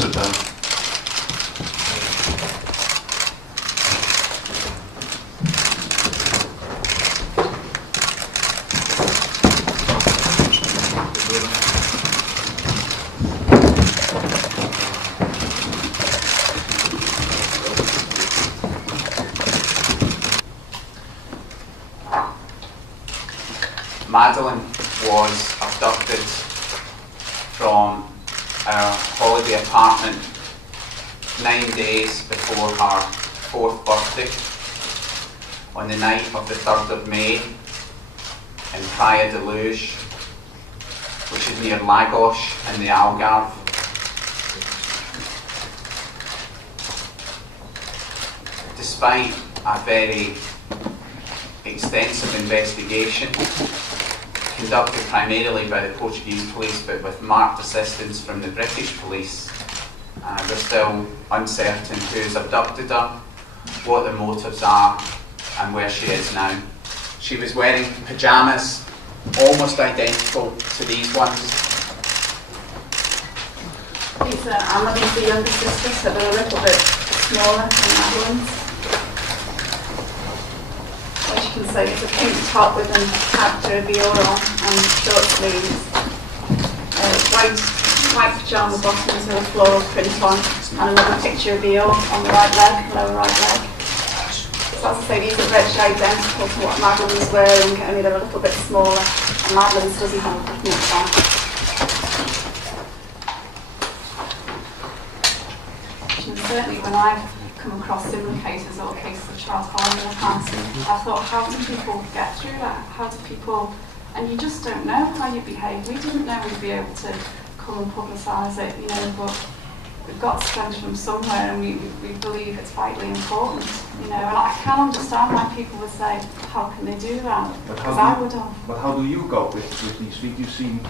sit down. Madeline was abducted from our holiday apartment 9 days before her 4th birthday on the night of the 3rd of May in Praia de Luz, which is near Lagos in the Algarve. Despite a very extensive investigation conducted primarily by the Portuguese police but with marked assistance from the British police, we're still uncertain who's abducted her, what the motives are and where she is now. She was wearing pyjamas almost identical to these ones. These are Amadei's, the younger sister, so they're a little bit smaller than Madeline's. As you can see, it's a pink top with an character reveal on and short sleeves. White pyjama bottoms with a floral print on and another picture reveal on the right leg, lower right leg. So as I say, these are virtually identical to what Madeline was wearing, only they're a little bit smaller, and Madeline's doesn't have a pink top. And certainly when I've come across similar cases or cases of child harm in the past, I thought, how do people get through that? How do people, and you just don't know how you behave. We didn't know we'd be able to come and publicise it, you know, but we've got strength from somewhere and we believe it's vitally important, you know, and I can understand why people would say, how can they do that? Because I would have. But how do you go with these feet? You seem,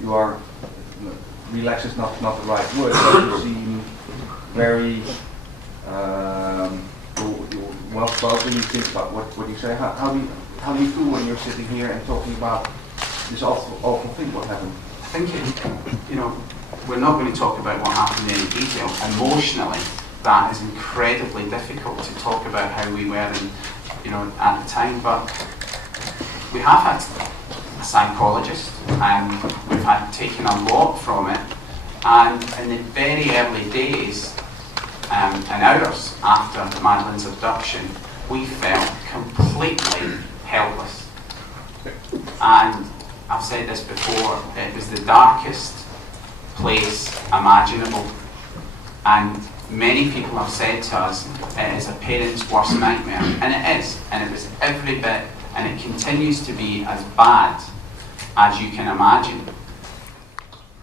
you are, relaxed is not the right word, but you seem very well spoken. You think about what you say. How do you feel when you're sitting here and talking about this awful thing? What happened? I think, you know, we're not going to talk about what happened in any detail. Emotionally, that is incredibly difficult to talk about how we were, you know, at the time. But we have had a psychologist, and we've had taken a lot from it. And in the very early days and hours after Madeline's abduction, we felt completely helpless. And I've said this before, it was the darkest place imaginable. And many people have said to us, it is a parent's worst nightmare. And it is. And it was every bit, and it continues to be as bad as you can imagine.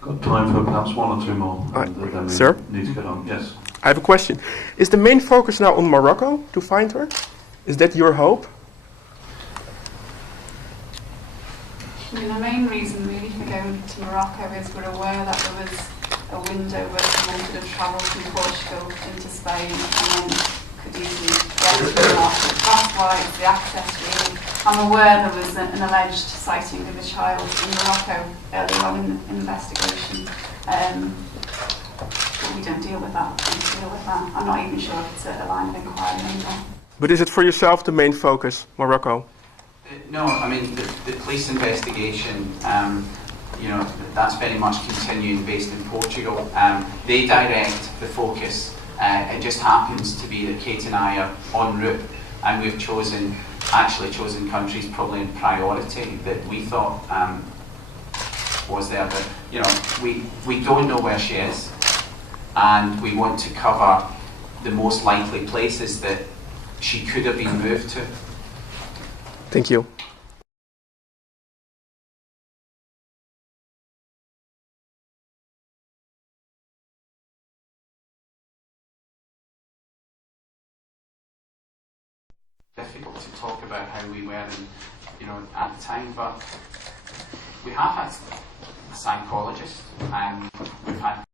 Got time for perhaps one or two more. Then we Sir? need to get on. Yes. I have a question. Is the main focus now on Morocco to find her? Is that your hope? I mean, the main reason really for going to Morocco is we're aware that there was a window where someone could have travelled from Portugal into Spain and then could easily get to Morocco. That's why it's the access really. I'm aware there was an alleged sighting of a child in Morocco earlier on in the investigation. But we don't deal with that. I'm not even sure if it's a line of inquiry anymore. But is it for yourself the main focus, Morocco? No, I mean, the police investigation, you know, that's very much continuing based in Portugal. They direct the focus. It just happens to be that Kate and I are en route, and we've actually chosen countries probably in priority that we thought was there. But, you know, we don't know where she is, and we want to cover the most likely places that she could have been moved to. Thank you. Difficult to talk about how we were, you know, at the time, but we have had a psychologist, and we've had